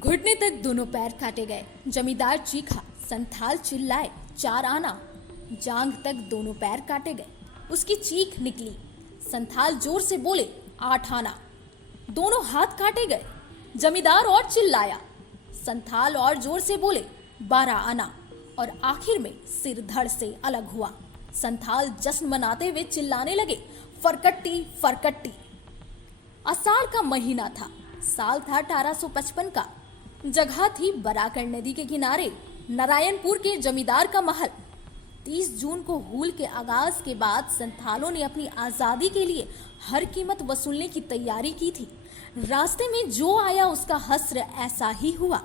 घुटने तक दोनों पैर काटे गए। जमींदार चीखा, संथाल चिल्लाए, 4 आना। जांघ तक दोनों पैर काटे गए। उसकी चीख निकली। संथाल जोर से बोले, 8 आना। दोनों हाथ काटे गए। जमींदार और चिल्लाया। संथाल और जोर से बोले, 12 आना। और आखिर में सिर धड़ से अलग हुआ। संथाल जश्न मनाते हुए चिल्लाने लगे, फरकट्टी फरकट्टी। आषाढ़ का महीना था। साल था 1855 का। जगह थी बराकर नदी के किनारे, नारायणपुर के जमींदार का महल। 30 जून को हूल के आगाज के बाद संथालों ने अपनी आजादी के लिए हर कीमत वसूलने की तैयारी की थी। रास्ते में जो आया उसका हश्र ऐसा ही हुआ।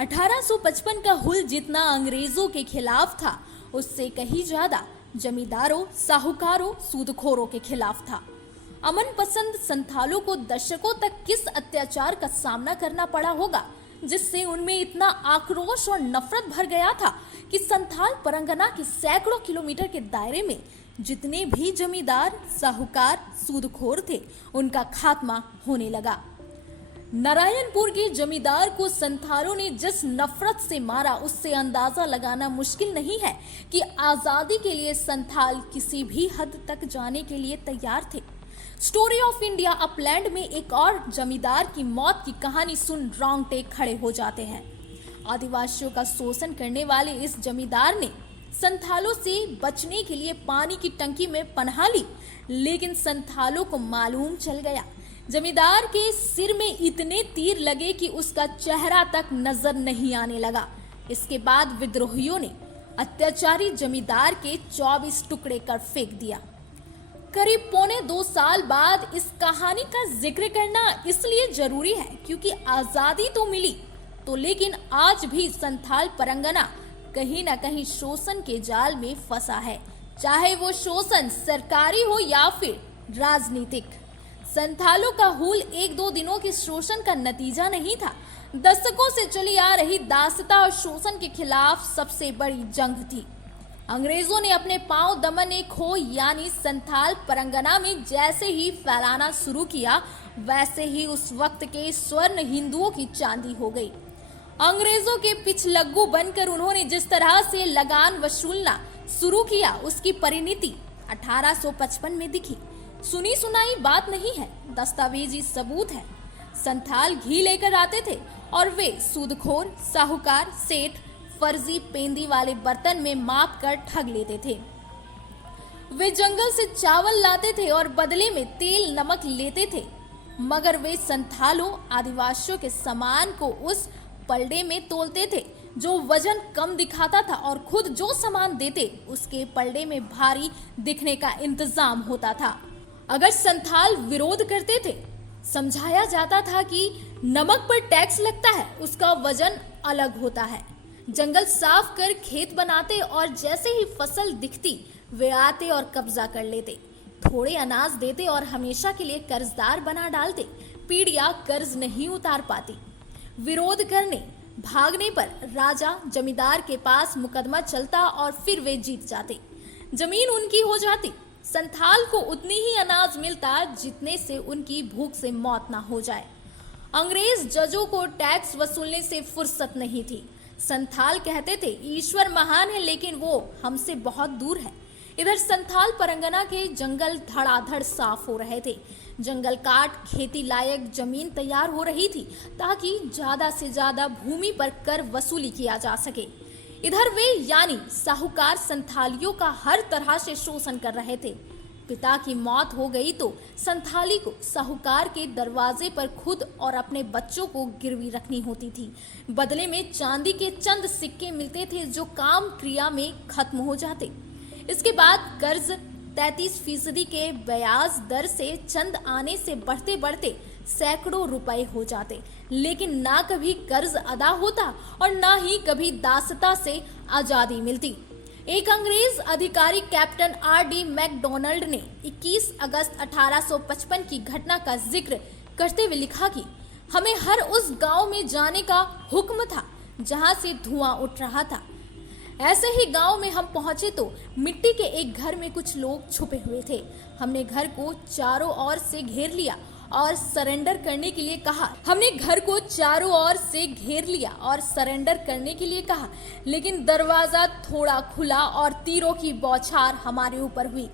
1855 का हुल जितना अंग्रेजों के खिलाफ था, उससे कहीं ज्यादा जमींदारों, साहूकारों, सूदखोरों के खिलाफ था। अमन पसंद संथालों को दशकों तक किस अत्याचार का सामना करना पड़ा होगा, जिससे उनमें इतना आक्रोश और नफरत भर गया था कि संथाल परगना के सैकड़ों किलोमीटर के दायरे में जितने भी जमींदार, साहूकार, सूदखोर थे, उनका खात्मा होने लगा। नारायणपुर के जमींदार को संथालों ने जिस नफरत से मारा, उससे अंदाजा लगाना मुश्किल नहीं है कि आजादी के लिए संथाल किसी भी हद तक जाने के लिए तैयार थे। स्टोरी ऑफ इंडिया अपलैंड में एक और जमींदार की मौत की कहानी सुन रोंगटे खड़े हो जाते हैं। आदिवासियों का शोषण करने वाले इस जमींदार ने संथालों से बचने के लिए पानी की टंकी में पनाह ली, लेकिन संथालों को मालूम चल गया। जमींदार के सिर में इतने तीर लगे कि उसका चेहरा तक नजर नहीं आने लगा। इसके बाद विद्रोहियों ने अत्याचारी जमींदार के 24 टुकड़े कर फेंक दिया। करीब 1.25 साल बाद इस कहानी का जिक्र करना इसलिए जरूरी है क्योंकि आजादी तो मिली तो, लेकिन आज भी संथाल परगना कहीं ना कहीं शोषण के जाल में फंसा है, चाहे वो शोषण सरकारी हो या फिर राजनीतिक। संथालों का हूल 1-2 दिनों के शोषण का नतीजा नहीं था, दशकों से चली आ रही दासता और शोषण के खिलाफ सबसे बड़ी जंग थी। अंग्रेजों ने अपने पांव दमन खो यानी संथाल परगना में जैसे ही फैलाना शुरू किया, वैसे ही उस वक्त के स्वर्ण हिंदुओं की चांदी हो गई। अंग्रेजों के पिछलग्गू बनकर उन्होंने जिस तरह से लगान वसूलना शुरू किया, उसकी परिणति 1855 में दिखी। सुनी सुनाई बात नहीं है, दस्तावेजी सबूत है। संथाल घी लेकर आते थे और वे सूदखोर, साहूकार, सेठ फर्जी पेंदी वाले बर्तन में माप कर ठग लेते थे। वे जंगल से चावल लाते थे और बदले में तेल नमक लेते थे, मगर वे संथालों आदिवासियों के सामान को उस पलड़े में तोलते थे जो वजन कम दिखाता था, और खुद जो सामान देते उसके पलड़े में भारी दिखने का इंतजाम होता था। अगर संथाल विरोध करते थे, समझाया जाता था कि नमक पर टैक्स लगता है, उसका वजन अलग होता है। जंगल साफ कर खेत बनाते और जैसे ही फसल दिखती वे आते और कब्जा कर लेते। थोड़े अनाज देते और हमेशा के लिए कर्जदार बना डालते। पीढ़ियां कर्ज नहीं उतार पाती। विरोध करने भागने पर राजा जमींदार के पास मुकदमा चलता और फिर वे जीत जाते, जमीन उनकी हो जाती। संथाल को उतनी ही अनाज मिलता जितने से उनकी भूख से मौत ना हो जाए। अंग्रेज जजों को टैक्स वसूलने से फुर्सत नहीं थी। संथाल कहते थे, ईश्वर महान है लेकिन वो हमसे बहुत दूर है। इधर संथाल परगना के जंगल धड़ाधड़ साफ हो रहे थे। जंगल काट खेती लायक जमीन तैयार हो रही थी ताकि ज्यादा से ज्यादा भूमि पर कर वसूली किया जा सके। इधर वे यानी साहूकार संथालियों का हर तरह से शोषण कर रहे थे। पिता की मौत हो गई तो संथाली को साहूकार के दरवाजे पर खुद और अपने बच्चों को गिरवी रखनी होती थी। बदले में चांदी के चंद सिक्के मिलते थे जो काम क्रिया में खत्म हो जाते। इसके बाद कर्ज 33% के ब्याज दर से चंद आने से बढ़ते बढ़ते सैकड़ों रुपए हो जाते, लेकिन ना कभी कर्ज अदा होता और ना ही कभी दासता से आजादी मिलती। एक अंग्रेज अधिकारी कैप्टन R.D. मैकडोनाल्ड ने 21 अगस्त 1855 की घटना का जिक्र करते हुए लिखा कि हमें हर उस गांव में जाने का हुक्म था जहां से धुआं उठ रहा था। ऐसे ही गांव में हम पहुंचे तो मिट्टी के एक घर में कुछ लोग छुपे हुए थे। हमने घर को चारों ओर से घेर लिया और सरेंडर करने के लिए कहा। हमने घर को चारों ओर से घेर लिया और सरेंडर करने के लिए कहा, लेकिन दरवाजा थोड़ा खुला और तीरों की बौछार हमारे ऊपर हुई।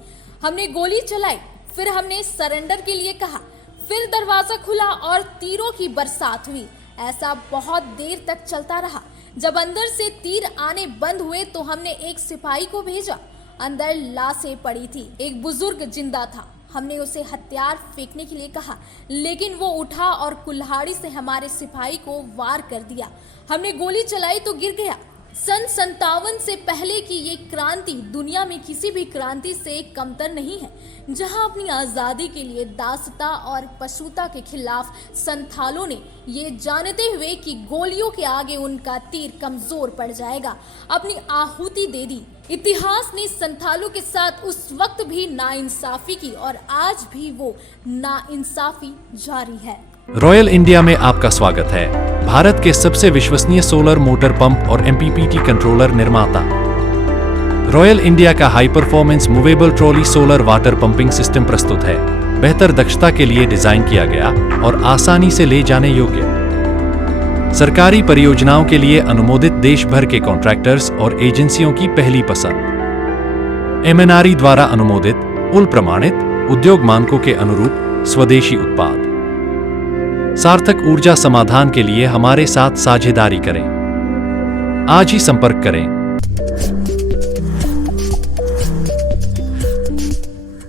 हमने गोली चलाई, फिर हमने सरेंडर के लिए कहा, फिर दरवाजा खुला और तीरों की बरसात हुई। ऐसा बहुत देर तक चलता रहा। जब अंदर से तीर आने बंद हुए तो हमने एक सिपाही को भेजा। अंदर लाशें पड़ी थी। एक बुजुर्ग जिंदा था। हमने उसे हथियार फेंकने के लिए कहा, लेकिन वो उठा और कुल्हाड़ी से हमारे सिपाही को वार कर दिया। हमने गोली चलाई तो गिर गया। सन 57 से पहले की ये क्रांति दुनिया में किसी भी क्रांति से कमतर नहीं है। जहां अपनी आजादी के लिए दासता और पशुता के खिलाफ संथालों ने ये जानते हुए कि गोलियों के आगे उनका तीर कमजोर पड़ जाएगा, अपनी आहुति दे दी। इतिहास ने संथालों के साथ उस वक्त भी नाइंसाफी की और आज भी वो नाइंसाफी जारी है। रॉयल इंडिया में आपका स्वागत है। भारत के सबसे विश्वसनीय सोलर मोटर पंप और एमपीपीटी कंट्रोलर निर्माता। रॉयल इंडिया का high performance movable trolley solar water pumping system प्रस्तुत है। बेहतर दक्षता के लिए डिजाइन किया गया और आसानी से ले जाने योग्य। सरकारी परियोजनाओं के लिए अनुमोदित देश भर के कॉन्ट्रैक्टर्स और एजेंसियों की पहली पसंद। एमएनआरई द्वारा अनुमोदित, उल प्रमाणित, उद्योग मानकों के अनुरूप स्वदेशी उत्पाद। सार्थक ऊर्जा समाधान के लिए हमारे साथ साझेदारी करें। आज ही संपर्क करें।